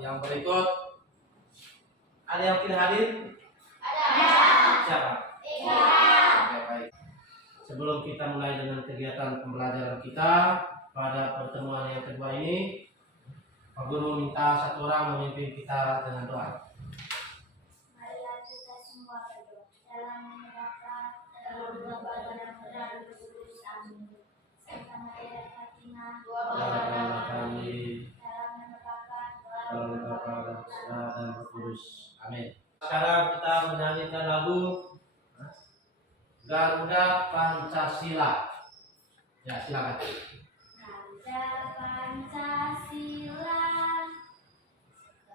Yang berikut, ada yang tidak hadir? Ada. Siapa? Tiga. Oke, baik. Sebelum kita mulai dengan kegiatan pembelajaran kita pada pertemuan yang kedua ini, Pak Guru minta satu orang memimpin kita dengan doa. Marilah kita semua berdoa. Dalam nama Bapa, dalam nama Bapa dan Putra dan Roh Kudus. Amin. Santa Maria Fatima, Dalam kami, dalam nama Bapa, dalam nama Bapa dan Putra dan Roh Kudus. Amin. Sekarang kita menyanyikan lagu Garuda Pancasila. Ya, silakan. Garuda Pancasila.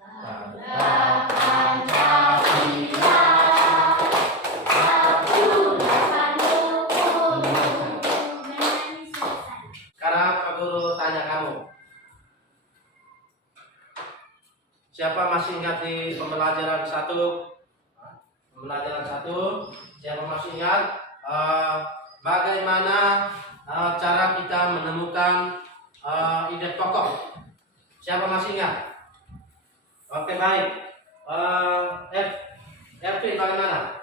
Garuda Pancasila. Sekarang Pak Guru tanya kamu. Siapa masih ingat di pembelajaran 1? Pembelajaran 1, siapa masih ingat bagaimana cara kita menemukan ide pokok? Siapa masih ingat? Oke, baik. Ervin, bagaimana?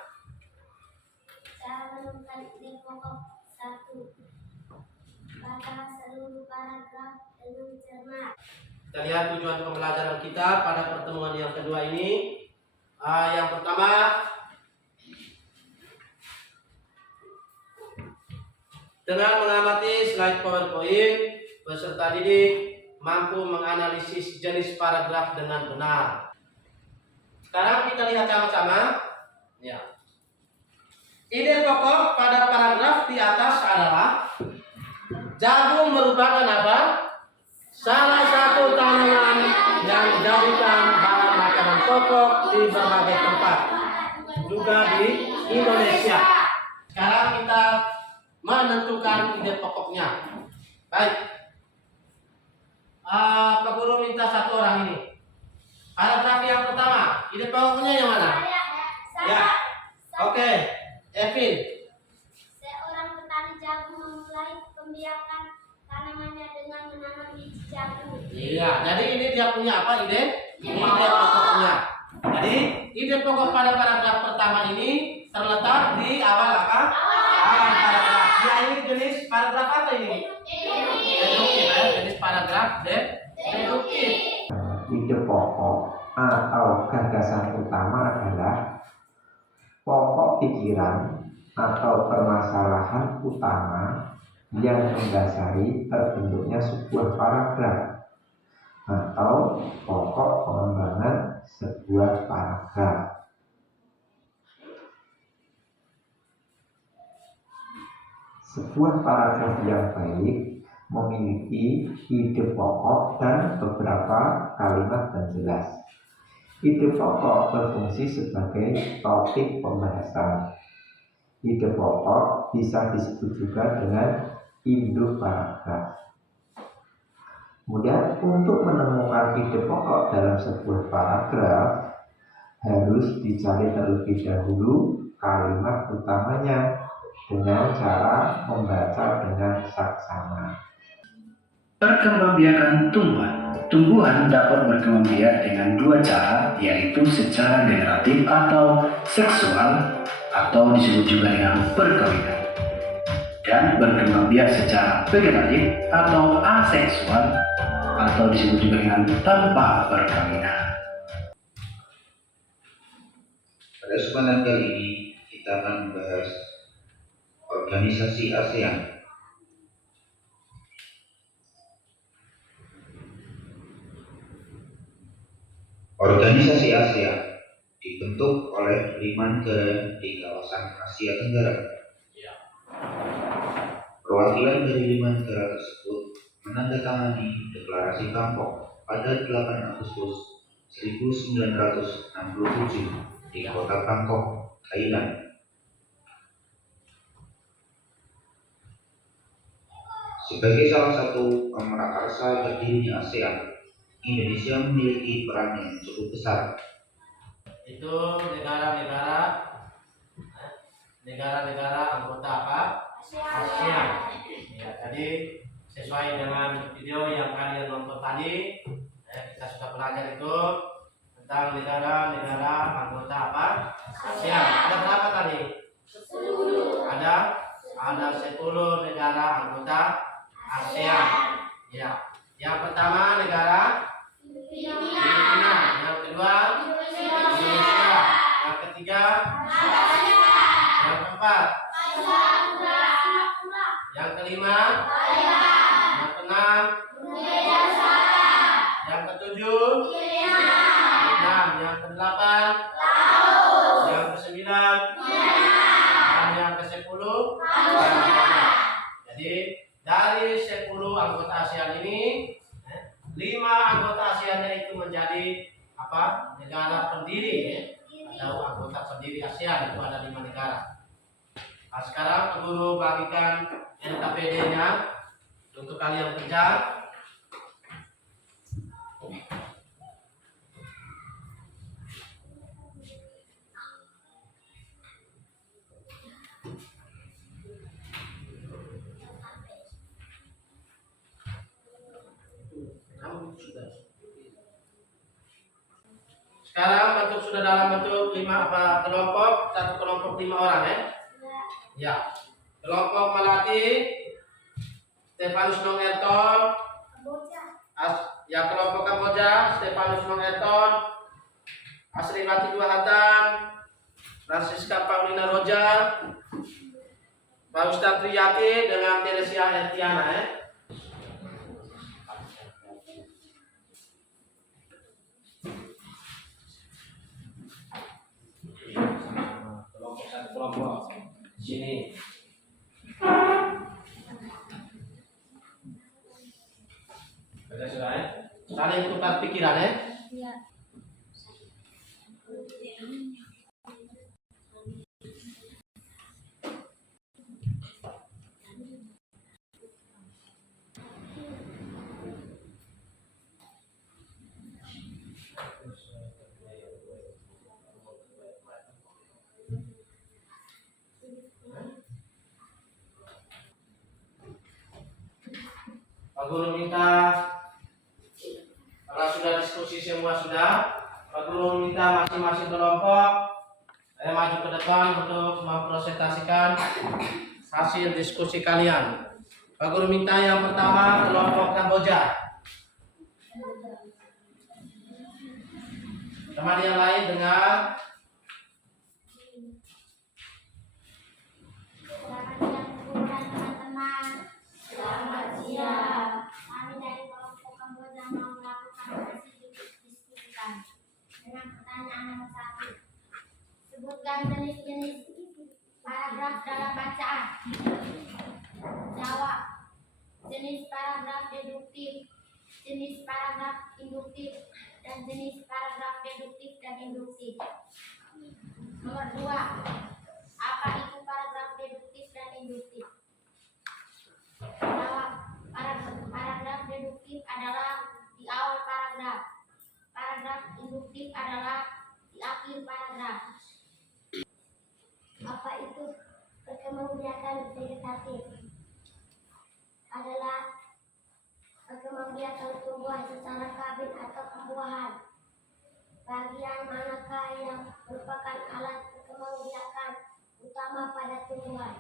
Cara menemukan ide pokok. 1. Baca seluruh paragraf dengan cermat. Kita lihat tujuan pembelajaran kita pada pertemuan yang kedua ini. Yang pertama, dengan mengamati slide PowerPoint, peserta didik mampu menganalisis jenis paragraf dengan benar. Sekarang kita lihat sama-sama. Ya. Ide pokok pada paragraf di atas adalah jagung merupakan apa? Salah satu tanaman yang dijadikan bahan makanan pokok di berbagai tempat, juga di Indonesia. Sekarang kita menentukan ide pokoknya. Baik. Pak Guru minta satu orang ini. Paragraf yang pertama, ide pokoknya yang mana? Ya. Oke, Evin. Seorang petani jagung memulai pembiakan tanamannya dengan menanam biji jagung. Iya, jadi ini dia punya apa ide? Ide pokoknya. Jadi ide pokok pada paragraf pertama ini terletak di awal apa? Awal paragraf. Ya, ini jenis paragraf apa ini? Deduktif, ya, jenis paragraf deduktif. Ide pokok atau gagasan utama adalah pokok pikiran atau permasalahan utama yang mendasari terbentuknya sebuah paragraf atau pokok pengembangan sebuah paragraf. Sebuah paragraf yang baik memiliki ide pokok dan beberapa kalimat yang jelas. Ide pokok berfungsi sebagai topik pembahasan. Ide pokok bisa disebut juga dengan induk paragraf. Kemudian untuk menemukan ide pokok dalam sebuah paragraf harus dicari terlebih dahulu kalimat utamanya dengan cara membaca dengan saksama. Perkembangbiakan tumbuhan. Tumbuhan dapat berkembangbiak dengan dua cara, yaitu secara generatif atau seksual, atau disebut juga dengan perkawinan, dan berkembangbiak secara vegetatif atau aseksual, atau disebut juga dengan tanpa perkawinan. Pada kesempatan kali ini kita akan membahas organisasi ASEAN. Organisasi ASEAN dibentuk oleh 5 negara di kawasan Asia Tenggara. Perwakilan dari 5 negara tersebut menandatangani Deklarasi Bangkok pada 8 Agustus 1967 di kota Bangkok, Thailand. Sebagai salah satu pemerakarsa berdirinya ASEAN, Indonesia memiliki peran yang cukup besar. Itu negara-negara anggota apa? ASEAN. Ya, tadi sesuai dengan video yang kalian nonton tadi, Kita sudah belajar itu tentang negara-negara anggota apa? ASEAN. Ada berapa tadi? 10. Ada 10 negara anggota ASEAN. Ya. Yang pertama negara Filipina, yang kedua Indonesia, yang ketiga, yang keempat, yang kelima, yang keenam, yang ketujuh, Vietnam, yang kedelapan, yang kesembilan, dan yang ke-10. Jadi dari 10 anggota ASEAN ini, 5 anggota ASEAN itu menjadi apa? Negara pendiri. Ada anggota pendiri ASEAN itu ada 5 negara. Nah, sekarang guru bagikan NKPD-nya untuk kalian kerja. Sekarang bentuk sudah dalam bentuk 5 kelompok, satu kelompok 5 orang ya. Ya. Kelompok Melati, Stefanus Nongerton, ya kelompok Kamboja, Stefanus Nongerton, Asriwati Duahatan, Francisca Paulina Roja, Paustat Triyati dengan Teresia Etiana ya. Kelompok sini. Sudah sudah ya. Saling tukar pikiran ya. Pak Guru minta, kalau sudah diskusi semua sudah, Pak Guru minta masing-masing kelompok maju ke depan untuk mempresentasikan hasil diskusi kalian. Pak Guru minta yang pertama kelompok Kamboja. Teman yang lain dengar. Selamat siang. Kami dari kelompok Kamboja mau melakukan hasil diskusikan dengan pertanyaan nomor 1. Sebutkan jenis-jenis paragraf dalam bacaan. Jawab. Jenis paragraf deduktif, jenis paragraf induktif, dan jenis paragraf deduktif dan induktif. Nomor 2. Apa itu paragraf deduktif dan induktif? Jawab. Paragraf deduktif adalah di awal paragraf. Paragraf induktif adalah di akhir paragraf. Apa itu perkembangbiakan vegetatif? Adalah perkembangbiakan tumbuhan secara kabin atau pembuahan. Bagian manakah yang merupakan alat perkembangbiakan utama pada tumbuhan?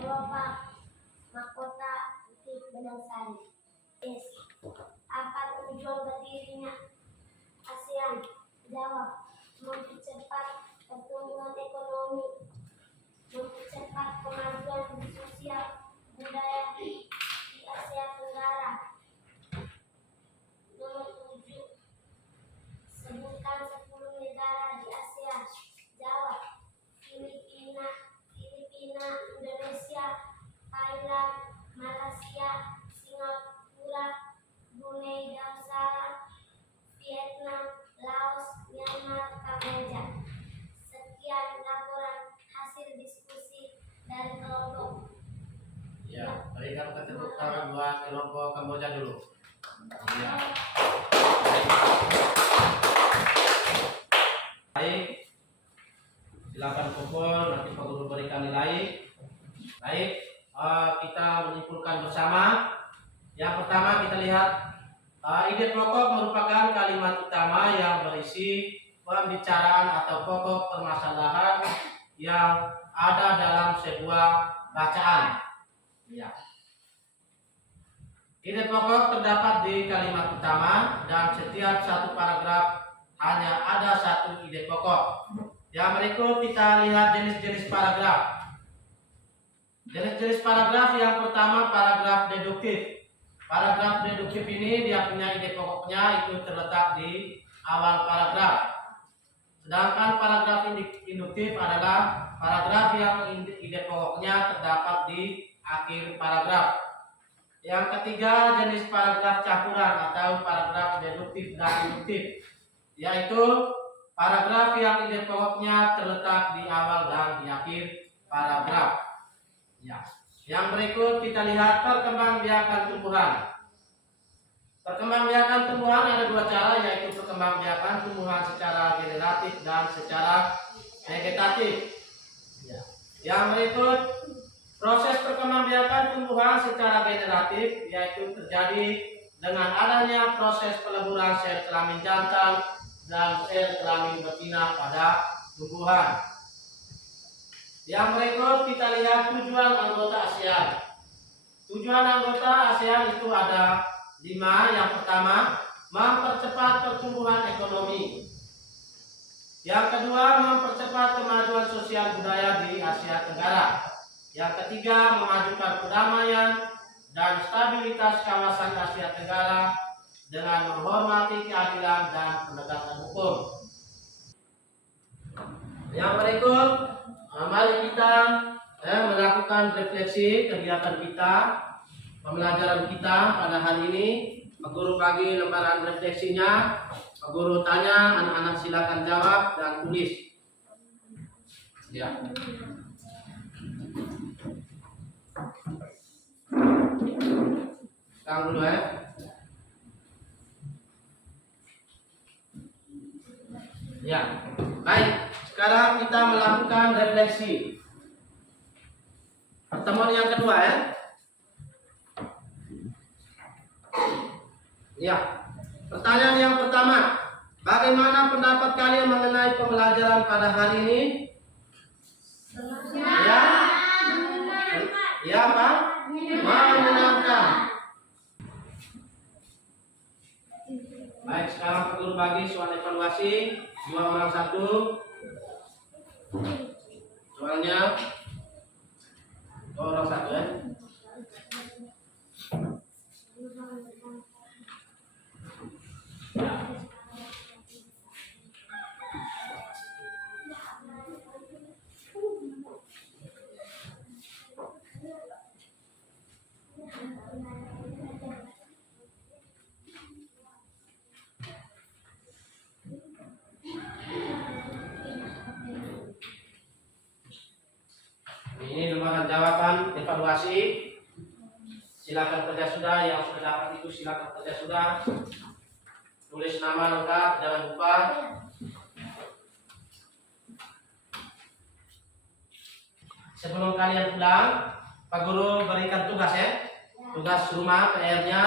Kelopak, mahkota, benang sari. Yes. Apa tujuan berdirinya ASEAN? Jawab. Mempercepat pertumbuhan ekonomi, mempercepat kemajuan sosial budaya di Asia Tenggara. Nomor 7. Sebutkan 10 negara di ASEAN. Jawab. Filipina, Indonesia, Thailand, Malaysia, Singapura, Brunei Darussalam, Vietnam, Laos, Myanmar, Kamboja. Sekian laporan hasil diskusi dari kelompok. Ya, berikan tepuk tangan buat kelompok Kamboja dulu. Ya. Baik, silakan kumpul, nanti Pak Guru berikan nilai. Baik, kita menyimpulkan bersama. Yang pertama kita lihat ide pokok merupakan yang berisi pembicaraan atau pokok permasalahan yang ada dalam sebuah bacaan. Ya. Ide pokok terdapat di kalimat utama dan setiap satu paragraf hanya ada satu ide pokok. Yang berikut kita lihat jenis-jenis paragraf. Jenis-jenis paragraf yang pertama paragraf deduktif. Paragraf deduktif ini dia punya ide pokoknya itu terletak di awal paragraf. Sedangkan paragraf induktif adalah paragraf yang ide pokoknya terdapat di akhir paragraf. Yang ketiga jenis paragraf campuran atau paragraf deduktif dan induktif, yaitu paragraf yang ide pokoknya terletak di awal dan di akhir paragraf. Ya. Yang berikut kita lihat perkembangbiakan tumbuhan. Perkembangbiakan tumbuhan ada dua cara, yaitu perkembangbiakan tumbuhan secara generatif dan secara vegetatif. Ya. Yang berikut proses perkembangbiakan tumbuhan secara generatif yaitu terjadi dengan adanya proses peleburan sel kelamin jantan dan sel kelamin betina pada tumbuhan. Yang berikut kita lihat tujuan anggota ASEAN. Tujuan anggota ASEAN itu ada 5. Yang pertama, mempercepat pertumbuhan ekonomi. Yang kedua, mempercepat kemajuan sosial budaya di Asia Tenggara. Yang ketiga, memajukan perdamaian dan stabilitas kawasan Asia Tenggara dengan menghormati keadilan dan penegakan hukum. Yang berikut, mari kita melakukan refleksi kegiatan kita, pembelajaran kita pada hari ini. Pak Guru bagi lembaran refleksinya, Pak Guru tanya, anak-anak silakan jawab dan tulis. Ya. Sekarang dulu ya. Ya, baik. Sekarang kita melakukan refleksi. Pertemuan yang kedua ya. Ya. Pertanyaan yang pertama, bagaimana pendapat kalian mengenai pembelajaran pada hari ini? Ya. Ya, Pak? Menyenangkan. Baik, sekarang Pak Guru bagi soal evaluasi 2-1. Soalnya 2-1 ya. Ini lembaran jawaban evaluasi. Silakan kerja sudah, yang sudah dapat itu silakan kerja sudah. Tulis nama lengkap, jangan lupa. Sebelum kalian pulang, Pak Guru berikan tugas ya. Tugas rumah PR-nya